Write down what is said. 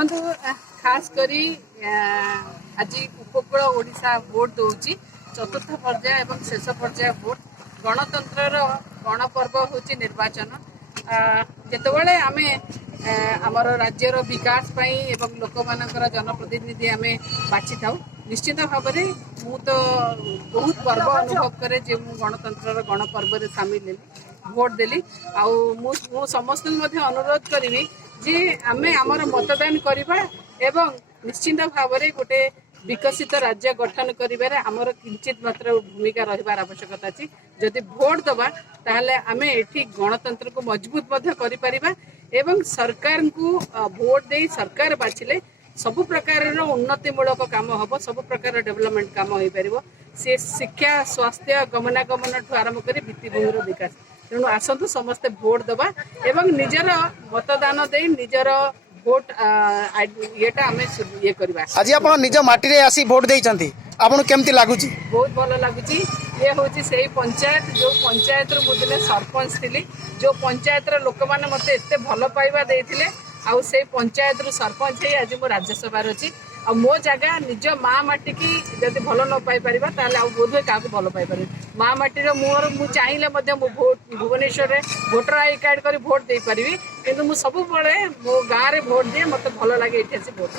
ଦେଖନ୍ତୁ ଖାस କରି ଆଜି ଉପକୂଳ ଓଡ଼ିଶା ଭୋଟ ଦଉଛି ଚତୁର୍ଥ ପର୍ଯ୍ୟାୟ ଏବଂ ଶେଷ ପର୍ଯ୍ୟାୟ ଭୋଟ। ଗଣତନ୍ତ୍ରର ଗଣପର୍ବ ହେଉଛି ନିର୍ବାଚନ। ଯେତେବେଳେ ଆମେ ଆମର ରାଜ୍ୟର ବିକାଶ ପାଇଁ ଏବଂ ଲୋକମାନଙ୍କର ଜନପ୍ରତିନିଧି ଆମେ ବାଛିଥାଉ, ନିଶ୍ଚିତ ଭାବରେ ମୁଁ ତ ବହୁତ ଗର୍ବ ଅନୁଭବ କରେ ଯେ ମୁଁ ଗଣତନ୍ତ୍ରର ଗଣପର୍ବରେ ସାମିଲ ହେଲି, ଭୋଟ ଦେଲି। ଆଉ ମୁଁ ସମସ୍ତଙ୍କୁ ମଧ୍ୟ ଅନୁରୋଧ କରିବି ଯେ ଆମେ ଆମର मतदान करवा एवं निश्चिंत भाव में गोटे विकसित राज्य गठन करिबारे आमर किंचित मात्र भूमिका रहिबार आवश्यकता अछि। जदि भोट दबा ताहले आमे एठी गणतंत्र को मजबूत मध्य करि परिबा एवं सरकार को भोट दे सरकार बाछिले सबु प्रकार उन्नतिमूलक काम हम, सबु प्रकार डेवलपमेंट काम हो पारिबो। से शिक्षा स्वास्थ्य गमनागमन ठू आरंभ करी भित्तिभूमिर विकास। तेणु आसतु समस्ते भोट दबा एवं निजर मतदान दे निजर भोट येटा आमे ये करबा। आज आपण निज माटी रे आसी भोट देइचंती, आपन केमती लागुची? बहुत भल लगुच। ये हूँ से पंचायत जो पंचायत रु मुझे सरपंच थी, जो पंचायत लोक मैंने मत एत भल पाइबा देते आउ से पंचायत रु सरपंच है आज मो राज्यसभा अच्छी। आ मो जगह निज माँ माटी की जब भल न पाई पार बोध हुए क्या भल पाई पार माँ माटीर मोर मु चाहिए भोट भुवनेश्वर भोटर आई कार्ड कर भोट दे पारि कि सब मो गाँव में भोट दिए मत भल लगे ये भोट।